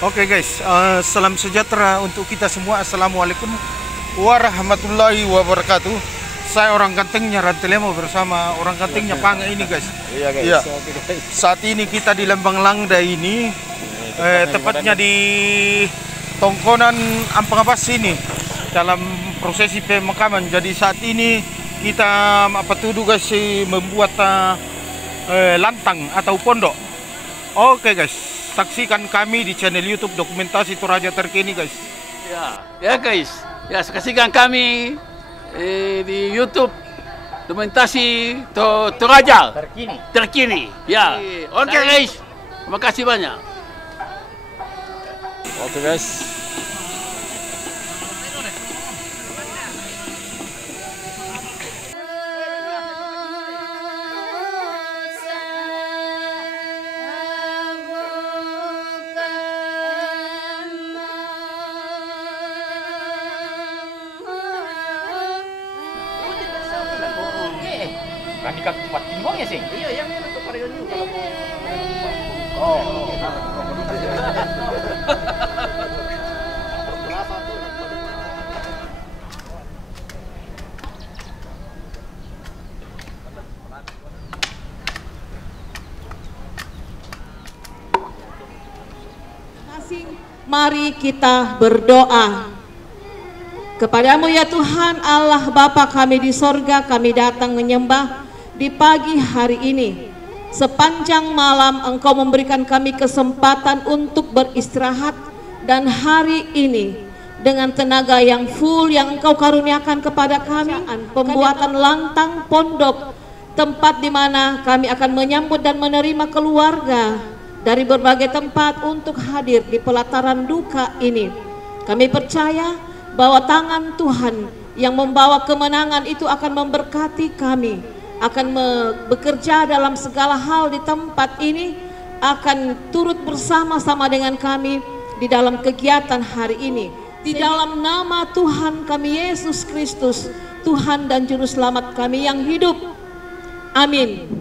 Oke guys, salam sejahtera untuk kita semua. Assalamualaikum warahmatullahi wabarakatuh. Saya orang Kantengnya Rantelemo bersama orang Kantengnya Panga ini guys. Iya guys. Iya. Oke, guys. Saat ini kita di Lembang Langda ini, tepatnya di Tongkonan Ampangabas ini dalam prosesi pemakaman. Jadi saat ini kita guys membuat lantang atau pondok. Oke guys, saksikan kami di channel YouTube Dokumentasi Toraja terkini guys. Ya guys, ya saksikan kami di YouTube Dokumentasi Toraja terkini. Ya, oke guys, terima kasih banyak. Oke guys. Nanti kan cepat timbang ya sih? Iya, yang untuk parion juga kalau Mari kita berdoa. Kepadamu ya Tuhan Allah Bapa kami di sorga, kami datang menyembah di pagi hari ini. Sepanjang malam Engkau memberikan kami kesempatan untuk beristirahat, dan hari ini dengan tenaga yang full yang Engkau karuniakan kepada kami, pembuatan lantang pondok, tempat di mana kami akan menyambut dan menerima keluarga dari berbagai tempat untuk hadir di pelataran duka ini. Kami percaya bahwa tangan Tuhan yang membawa kemenangan itu akan memberkati kami, akan bekerja dalam segala hal di tempat ini, akan turut bersama-sama dengan kami di dalam kegiatan hari ini. Di dalam nama Tuhan kami Yesus Kristus, Tuhan dan Juru Selamat kami yang hidup. Amin.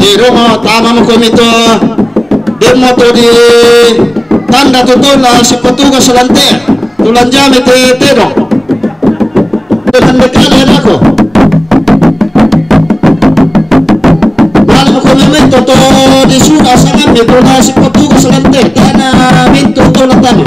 Di rumah tama mo komito demo to di tanda tutula si petugas lantai tulan jami te terong dengan dekade ako wala mo komito to di suga sangan di tula si petugas lantai tana minto tulan tama.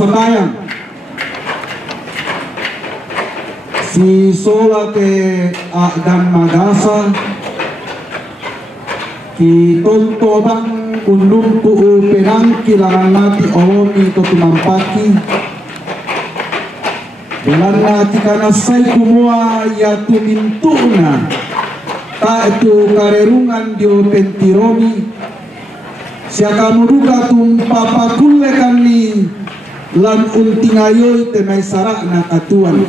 Masambayan si sola ke dan magasa ki tonto bang undung ku penang kilangan nati omi to tumampaki belan nati kana sai kumua ya tumintuna ta itu karerungan dio pentiromi siaka muduka tumpapakulle kami lan untingayoy tenay sarak na katuan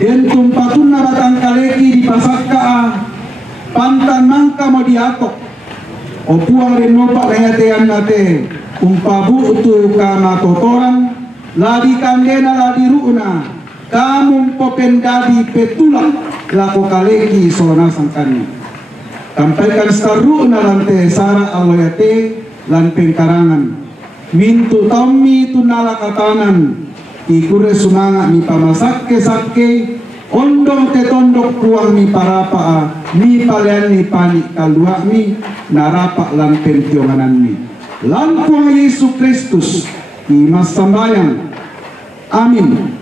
den tumpatun na batang kaleki di pasaka pantan mangka mo diatok o puang renopa rengatean nate umpabu utu kama totoran ladi kandena ladi ruuna kamung popendadi petulak lako kaleki sona sangkani tampaikan starruuna lante sara aloyate lan pengkarangan mintu tommi tunala katanan ikure sunanga mi pamasakke ondong te tondok puang mi parapa mi palian mi panik kalua mi narapa lan pentionganan mi lan puang Yesus Kristus i mas sambayang amin.